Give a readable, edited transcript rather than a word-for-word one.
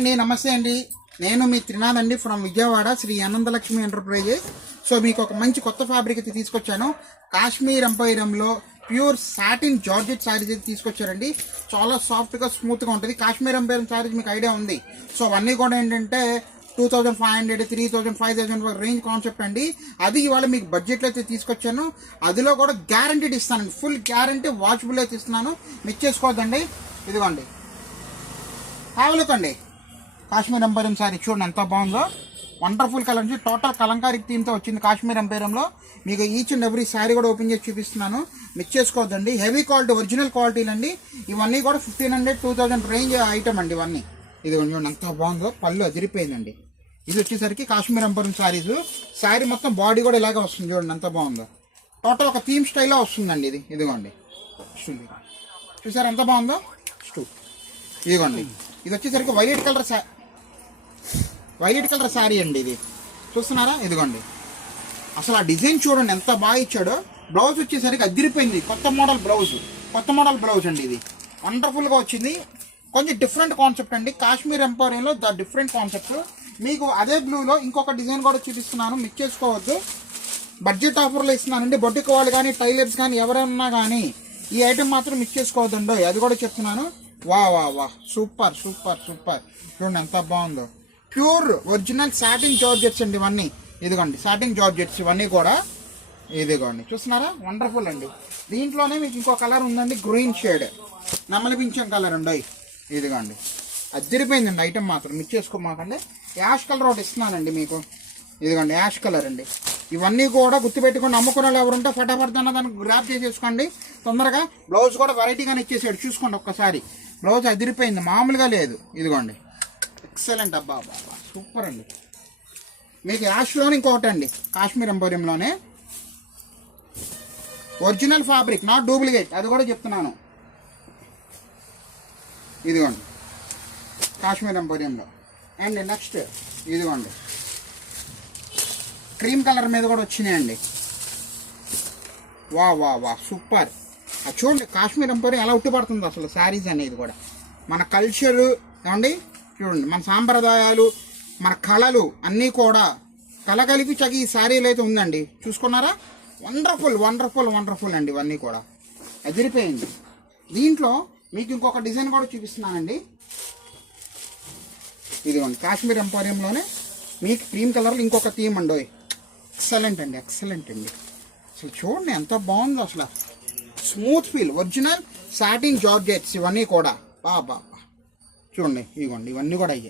అండి, నమస్తే అండి. నేను మీ త్రినాథ్ అండి from Vijayawada, Sri Anantalakshmi enterprises. So మీకు ఒక మంచి కొత్త ఫ్యాబ్రిక్ అయితే తీసుకొచ్చాను. కాశ్మీర్ ఎంపైరంలో ప్యూర్ సాటిన్ జార్జెట్ శారీస్ అయితే తీసుకొచ్చారండి. చాలా సాఫ్ట్గా స్మూత్గా ఉంటుంది. కాశ్మీర్ ఎంపైరం శారీస్ మీకు ఐడియా ఉంది. సో అవన్నీ కూడా ఏంటంటే 2500, 3000, 5000 రేంజ్ కాన్సెప్ట్ అండి. అది ఇవాళ మీకు బడ్జెట్లో అయితే తీసుకొచ్చాను. అదిలో కూడా గ్యారంటీడ్ ఇస్తానండి, ఫుల్ గ్యారంటీ వాచబుల్ అయితే ఇస్తున్నాను. మిస్ చేసుకోవద్దండి. ఇదిగోండి, కావలకండి కాశ్మీర్ ఎంపైరం శారీ చూడండి ఎంత బాగుందో. వండర్ఫుల్ కలర్ నుంచి టోటల్ కలంకారీ థీమ్తో వచ్చింది కాశ్మీర్ ఎంపైరంలో. మీకు ఈచ్ అండ్ ఎవ్రీ శారీ కూడా ఓపెన్ చేసి చూపిస్తున్నాను, మిస్ చేసుకోవద్దండి. హెవీ క్వాలిటీ, ఒరిజినల్ క్వాలిటీలు అండి ఇవన్నీ కూడా. 1500, 2000 రేంజ్ ఐటమ్ అండి ఇవన్నీ. ఇది చూడండి ఎంత బాగుందో, పళ్ళు అదిరిపోయిందండి. ఇది వచ్చేసరికి కాశ్మీర్ ఎంపైరం శారీస్. శారీ మొత్తం బాడీ కూడా ఇలాగే వస్తుంది చూడండి ఎంత బాగుందో. టోటల్ ఒక థీమ్ స్టైల్లో వస్తుందండి ఇది. ఇదిగోండి చూసారు ఎంత బాగుందో. ఇదిగోండి, ఇది వచ్చేసరికి వైలెట్ కలర్ శారీ అండి. ఇది చూస్తున్నారా, ఇదిగోండి. అసలు ఆ డిజైన్ చూడండి ఎంత బాగా ఇచ్చాడో. బ్లౌజ్ వచ్చేసరికి అదిరిపోయింది. కొత్త మోడల్ బ్లౌజ్ అండి. ఇది వండర్ఫుల్గా వచ్చింది. కొంచెం డిఫరెంట్ కాన్సెప్ట్ అండి కాశ్మీర్ ఎంపైరంలో. The different concept. మీకు అదే బ్లూలో ఇంకొక డిజైన్ కూడా చూపిస్తున్నాను, మిస్ చేసుకోవద్దు. బడ్జెట్ ఆఫర్లో ఇస్తున్నానండి. బొటిక్ వాళ్ళు కానీ, టైలర్స్ కానీ ఎవరైనా కానీ ఈ ఐటెం మాత్రం మిస్ చేసుకోవద్దండి. అది కూడా చెప్తున్నాను. వా వా వా, సూపర్ సూపర్ సూపర్. చూడండి ఎంత బాగుందో. ప్యూర్ ఒరిజినల్ సాటిన్ జార్జెట్స్ అండి ఇవన్నీ. ఇదిగోండి సాటిన్ జార్జెట్స్ ఇవన్నీ కూడా. ఇదిగోండి చూస్తున్నారా, వండర్ఫుల్ అండి. దీంట్లోనే మీకు ఇంకో కలర్ ఉందండి, గ్రీన్ షేడ్, నెమలి పింఛం కలర్ అండి. ఇదిగోండి అదిరిపోయిందండి ఐటెం మాత్రం మిస్ చేసుకోమాకండి. యాష్ కలర్ ఒకటి ఇస్తున్నానండి మీకు. ఇదిగోండి యాష్ కలర్ అండి. ఇవన్నీ కూడా గుర్తుపెట్టుకుని అమ్ముకునే వాళ్ళు ఎవరుంటే ఫటాఫట్ దాన్ని గ్రాప్ చేసేసుకోండి తొందరగా. బ్లౌజ్ కూడా వెరైటీగానే ఇచ్చేసాడు చూసుకోండి ఒక్కసారి. బ్లౌజ్ అదిరిపోయింది, మామూలుగా లేదు. ఇదిగోండి ఎక్సలెంట్, అబ్బా బాబా సూపర్ అండి. మీకు యాష్లోనే ఇంకొకటి అండి, కాశ్మీర్ ఎంపైరంలోనే ఒరిజినల్ ఫ్యాబ్రిక్, నాట్ డూప్లికేట్, అది కూడా చెప్తున్నాను. ఇదిగోండి కాశ్మీర్ ఎంపైరంలో. అండ్ నెక్స్ట్ ఇదిగోండి క్రీమ్ కలర్ మీద కూడా వచ్చినాయండి. వా వా వా సూపర్. అది చూడండి కాశ్మీర్ ఎంపైరం ఎలా ఉట్టిపడుతుంది అసలు శారీస్ అనేది కూడా. మన కల్చరు ఏమండి చూడండి, మన సాంప్రదాయాలు, మన కళలు అన్నీ కూడా కలగలిపి చకి ఈ శారీలు అయితే ఉందండి. చూసుకున్నారా, వండర్ఫుల్ వండర్ఫుల్ వండర్ఫుల్ అండి ఇవన్నీ కూడా. అదిరిపోయింది. దీంట్లో మీకు ఇంకొక డిజైన్ కూడా చూపిస్తున్నానండి. ఇదిగోండి కాశ్మీర్ ఎంపైరంలోనే మీకు క్రీమ్ కలర్లో ఇంకొక థీమ్ అండి. ఎక్సలెంట్ అండి, ఎక్సలెంట్ అండి. అసలు చూడండి ఎంత బాగుందో. అసలు smooth feel, original satin georgettes ఇవన్నీ కూడా. బాబా చూడండి, ఇదిగోండి ఇవన్నీ కూడా అయ్యాయి.